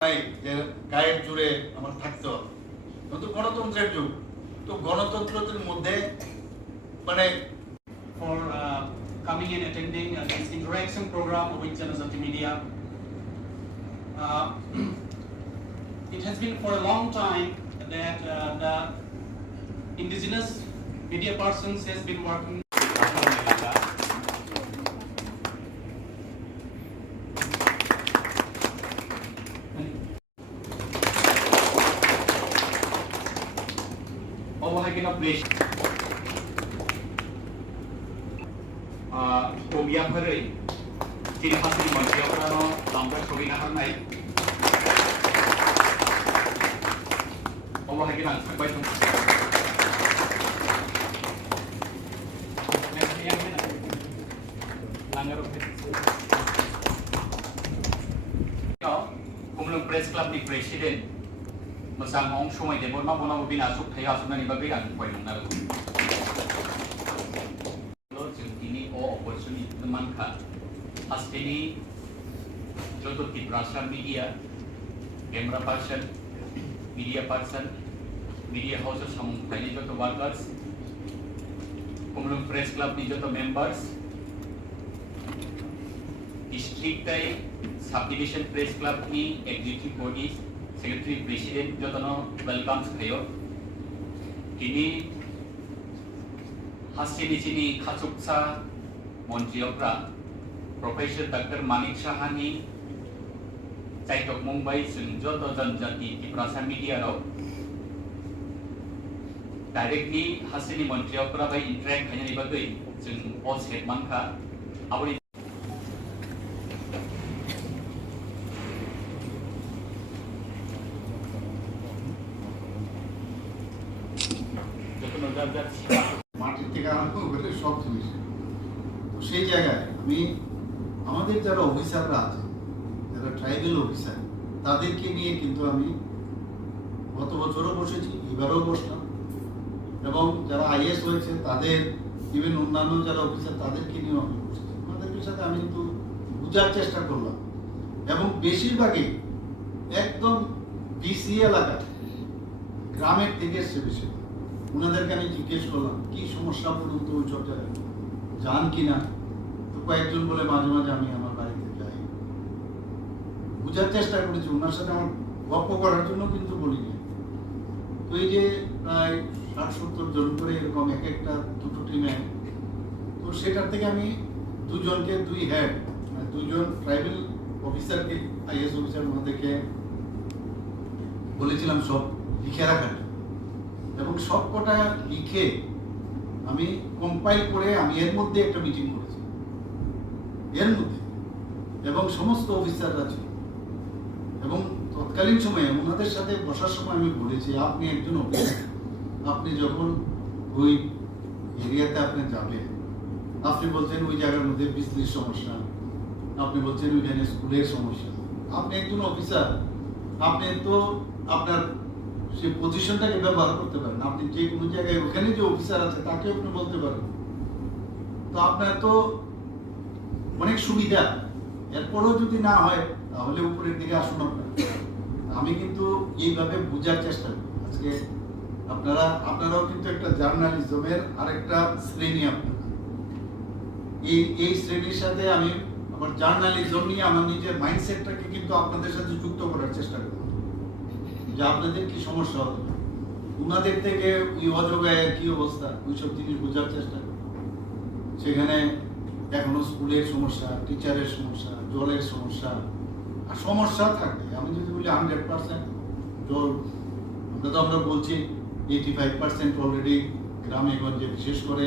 যে গায়ের জুড়ে আমার থাকতে হবে, কিন্তু গণতন্ত্রের যুগ, তো গণতন্ত্রের মধ্যে মানে for coming and attending this interaction program with Janashakti Media. It has been for a long time that the indigenous media persons has been working. Kobiyaphari ciri khas di Montreal lambat sobinahan naik. Allah lagi nak sampai tu. Langgar Kumulung Press Club di Presiden masang ong somai debor ma bona bina suk thaya sunani bagai ang poi nang opportunity manka asteni joto Tiprasa media camera person media houses sampai joto workers Kumulung Press Club ni joto members district subdivision Press Club ni executive bodies secretary president joto no welcomes kayo kini hasini sini khasuksa Montreal Professor Dr. Manik Shahani Caitok Mumbai Sunjoto Janjati Tiprasa Media Rao directly Hasini Montreal by interact hanya di bagai Jung Os Head Manka Abri মাটির থেকে আরম্ভ করে সব জিনিস সেই জায়গায় আমি আমাদের যারা অফিসাররা আছে, যারা ট্রাইবাল অফিসার, তাদেরকে নিয়ে কিন্তু আমি গত বছরও বসেছি, এবারও বসলাম, এবং যারা আইএস হয়েছে তাদের ইভেন অন্যান্য যারা অফিসার তাদেরকে নিয়েও আমি বসেছি। ওনাদের সাথে আমি কিন্তু বোঝার চেষ্টা করলাম, এবং বেশিরভাগই একদম বিসি এলাকা গ্রামের থেকে এসছে বেশি। ওনাদেরকে আমি জিজ্ঞেস করলাম কি সমস্যা বলুন তো, ওই সব জায়গায় যান কিনা। তো কয়েকজন বলে মাঝে মাঝে আমি আমার বাড়িতে যাই, বোঝার চেষ্টা করেছি। ওনার সাথে আমার গল্প করার জন্য কিন্তু বলিনি। তো এই যে প্রায় 60-70 জন করে এরকম এক একটা দুটো টিমে, তো সেটার থেকে আমি দুজনকে দুজন ট্রাইবাল অফিসারকে আইএস অফিসার ওনাদেরকে বলেছিলাম সব লিখে রাখার, এবং সব কটা লিখে আমি কম্পাইল করে আমি এর মধ্যে একটা মিটিং করেছি এর মধ্যে, এবং সমস্ত অফিসাররা ছিল, এবং তৎকালীন সময়ে ওনাদের সাথে বসার সময় আমি বলেছি আপনি একজন অফিসার, আপনি যখন ওই এরিয়াতে আপনি যাবেন, আপনি বলছেন ওই জায়গার মধ্যে বিজলির সমস্যা, আপনি বলছেন ওইখানে স্কুলের সমস্যা, আপনি একজন অফিসার, আপনি তো আপনার সেই পজিশনটাকে ব্যবহার করতে পারেন, আপনি যে কোনো জায়গায় ওখানে যে অফিসার আছে তাকে আপনি বলতে পারেন, তো আপনার তো অনেক সুবিধা, এরপরেও যদি না হয় তাহলে উপরের দিকে আসুন আপনার। আমি কিন্তু এইভাবে বোঝার চেষ্টা করি। আজকে আপনারাও কিন্তু একটা জার্নালিজমের আরেকটা শ্রেণী, আপনারা এই শ্রেণীর সাথে আমি আমার জার্নালিজম নিয়ে আমার নিজের মাইন্ডসেটটাকে কিন্তু আপনাদের সাথে যুক্ত করার চেষ্টা করি, যে আপনাদের কি সমস্যা হবে, ওনাদের থেকে ওই অজগায়ের কি অবস্থা, ওইসব জিনিস বোঝার চেষ্টা করি। সেখানে এখনো স্কুলের সমস্যা, টিচারের সমস্যা, জলের সমস্যা, আর সমস্যা থাকবে। আমি যদি বলি 100% জল, আমরা বলছি 85% অলরেডি গ্রামে গঞ্জে, বিশেষ করে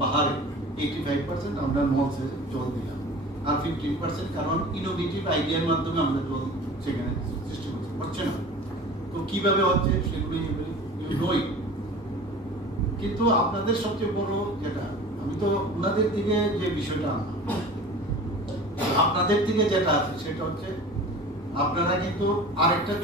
পাহাড়ে 85% আমরা নল জল দিলাম, আর 15% কারণ ইনোভেটিভ আইডিয়ার মাধ্যমে আমরা জল সেখানে সৃষ্টি করতে পারছি না। তো কিভাবে হচ্ছে সেগুলো নই, কিন্তু আপনাদের সবচেয়ে বড় যেটা, আমি তো ওনাদের থেকে যে বিষয়টা আনলাম, আপনাদের থেকে যেটা আছে সেটা হচ্ছে আপনারা কিন্তু আরেকটা